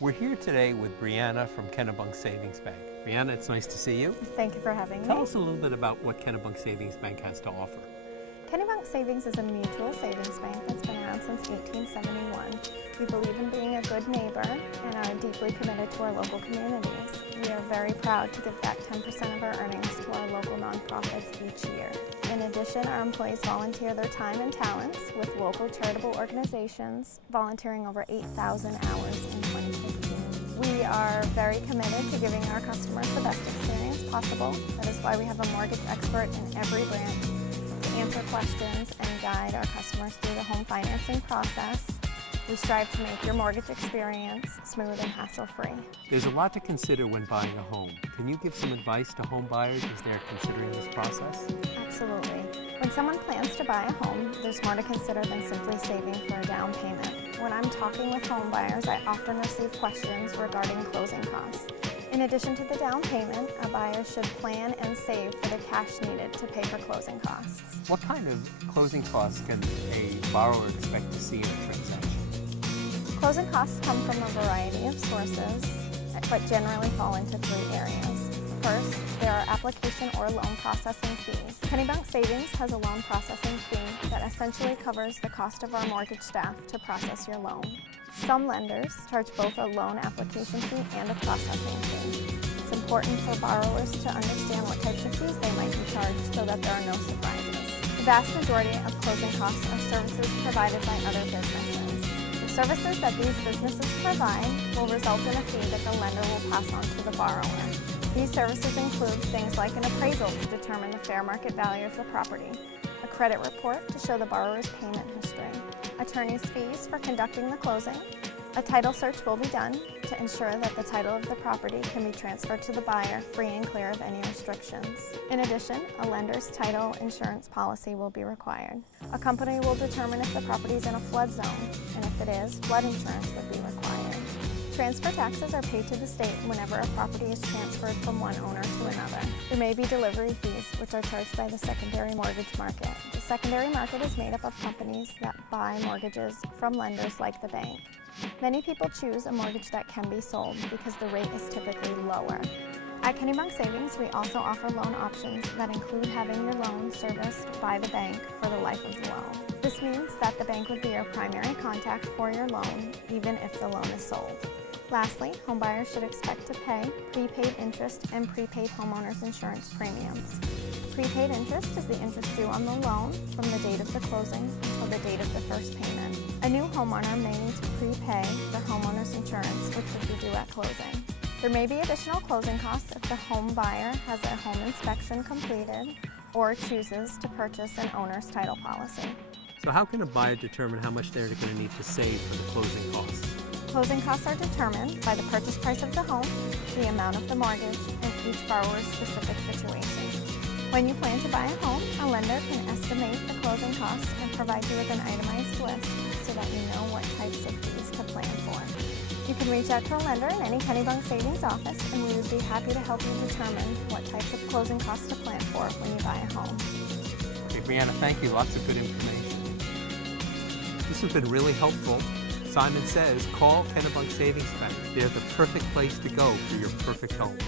We're here today with Brianna from Kennebunk Savings Bank. Brianna, it's nice to see you. Thank you for having me. Tell us a little bit about what Kennebunk Savings Bank has to offer. Kennebunk Savings is a mutual savings bank that's been around since 1871. We believe in being a good neighbor and are deeply committed to our local communities. We are very proud to give back 10% of our earnings to our local nonprofits each year. In addition, our employees volunteer their time and talents with local charitable organizations, volunteering over 8,000 hours in 2015. We are very committed to giving our customers the best experience possible. That is why we have a mortgage expert in every branch to answer questions and guide our customers through the home financing process. We strive to make your mortgage experience smooth and hassle-free. There's a lot to consider when buying a home. Can you give some advice to home buyers as they're considering this process? Absolutely. When someone plans to buy a home, there's more to consider than simply saving for a down payment. When I'm talking with home buyers, I often receive questions regarding closing costs. In addition to the down payment, a buyer should plan and save for the cash needed to pay for closing costs. What kind of closing costs can a borrower expect to see in a transaction? Closing costs come from a variety of sources, but generally fall into three areas. First, there are application or loan processing fees. Kennebunk Savings has a loan processing fee that essentially covers the cost of our mortgage staff to process your loan. Some lenders charge both a loan application fee and a processing fee. It's important for borrowers to understand what types of fees they might be charged so that there are no surprises. The vast majority of closing costs are services provided by other businesses. The services that these businesses provide will result in a fee that the lender will pass on to the borrower. These services include things like an appraisal to determine the fair market value of the property, a credit report to show the borrower's payment history, attorney's fees for conducting the closing. A title search will be done to ensure that the title of the property can be transferred to the buyer free and clear of any restrictions. In addition, a lender's title insurance policy will be required. A company will determine if the property is in a flood zone, and if it is, flood insurance would be required. Transfer taxes are paid to the state whenever a property is transferred from one owner to another. There may be delivery fees, which are charged by the secondary mortgage market. The secondary market is made up of companies that buy mortgages from lenders like the bank. Many people choose a mortgage that can be sold because the rate is typically lower. At Kennebunk Savings, we also offer loan options that include having your loan serviced by the bank for the life of the loan. This means that the bank would be your primary contact for your loan, even if the loan is sold. Lastly, homebuyers should expect to pay prepaid interest and prepaid homeowners insurance premiums. Prepaid interest is the interest due on the loan from the date of the closing until the date of the first payment. A new homeowner may need to prepay their homeowner's insurance, which would be due at closing. There may be additional closing costs if the home buyer has a home inspection completed or chooses to purchase an owner's title policy. So how can a buyer determine how much they're going to need to save for the closing costs? Closing costs are determined by the purchase price of the home, the amount of the mortgage, and each borrower's specific situation. When you plan to buy a home, a lender can estimate the closing costs and provide you with an itemized list so that you know what types of fees to plan for. You can reach out to a lender in any Kennebunk Savings office, and we would be happy to help you determine what types of closing costs to plan for when you buy a home. Okay, Brianna, thank you. Lots of good information. This has been really helpful. Simon says, call Kennebunk Savings Bank. They're the perfect place to go for your perfect home.